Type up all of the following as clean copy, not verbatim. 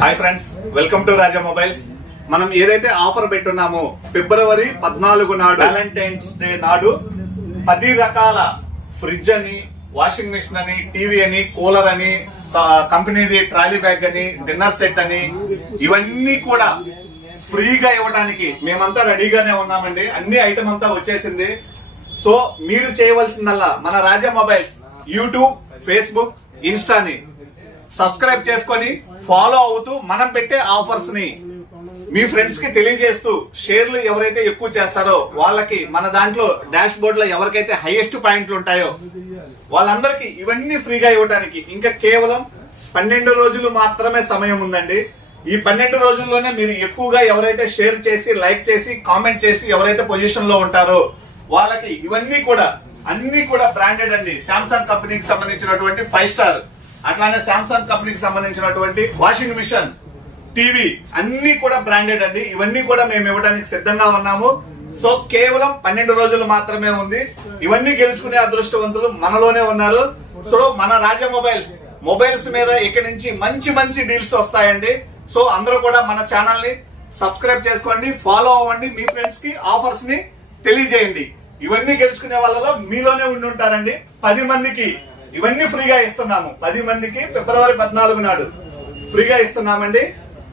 Hi friends, welcome to Raja mobiles. మనం ఏదైతే offer పెట్టున్నామో ఫిబ్రవరి 14 నాడు వ్యాలంటైన్స్ డే నాడు 10 రకాల ఫ్రిడ్జ్ అని, వాషింగ్ మిషన్ అని, టీవీ అని, కూలర్ అని, కంపెనీది ట్రాలీ బ్యాగ్ అని, డిన్నర్ సెట్ అని, ఇవన్నీ కూడా ఫ్రీగా ఇవ్వడానికి మేమంతా రెడీగానే ఉన్నామండి. అన్ని ఐటమ్ అంతా వచ్చేసింది. సో మీరు చేయవలసిందల్లా మన రాజా మొబైల్స్ యూట్యూబ్, ఫేస్బుక్, ఇన్స్టాని సబ్స్క్రైబ్ చేసుకొని ఫాలో అవుతూ మనం పెట్టే ఆఫర్స్ ని మీ ఫ్రెండ్స్ కి తెలియజేస్తూ షేర్లు ఎవరైతే ఎక్కువ చేస్తారో వాళ్ళకి మన దాంట్లో డాష్ బోర్డ్ లో ఎవరికైతే హైయెస్ట్ పాయింట్లు ఉంటాయో వాళ్ళందరికీ ఇవన్నీ ఫ్రీగా ఇవ్వడానికి ఇంకా కేవలం 12 రోజులు మాత్రమే సమయం ఉందండి. ఈ 12 రోజుల్లోనే మీరు ఎక్కువగా ఎవరైతే షేర్ చేసి, లైక్ చేసి, కామెంట్ చేసి ఎవరైతే పొజిషన్ లో ఉంటారో వాళ్ళకి ఇవన్నీ కూడా అన్ని కూడా బ్రాండెడ్ అండి. శాంసంగ్ కంపెనీకి సంబంధించినటువంటి 5 స్టార్, అట్లానే శాంసంగ్ కంపెనీకి సంబంధించినటువంటి వాషింగ్ మిషన్, టీవీ అన్ని కూడా బ్రాండెడ్ అండి. ఇవన్నీ కూడా మేము ఇవ్వడానికి సిద్ధంగా ఉన్నాము. సో కేవలం 12 రోజులు మాత్రమే ఉంది. ఇవన్నీ గెలుచుకునే అదృష్టవంతులు మనలోనే ఉన్నారు. సో మన రాజా మొబైల్స్ మీద ఇక నుంచి మంచి మంచి డీల్స్ వస్తాయండి. సో అందరూ కూడా మన ఛానల్ ని సబ్స్క్రైబ్ చేసుకోండి, ఫాలో అవ్వండి, మీ ఫ్రెండ్స్ కి ఆఫర్స్ ని తెలియజేయండి. ఇవన్నీ గెలుచుకునే వాళ్ళలో మీలోనే ఉండి ఉంటారండి. 10 మందికి ఇవన్నీ ఫ్రీగా ఇస్తున్నాము. 10 మందికి ఫిబ్రవరి 14 నాడు ఫ్రీగా ఇస్తున్నామండి.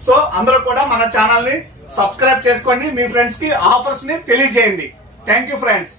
సో అందరూ కూడా మన ఛానల్ ని సబ్స్క్రైబ్ చేసుకోండి, మీ ఫ్రెండ్స్ కి ఆఫర్స్ ని తెలియజేయండి. Thank you friends.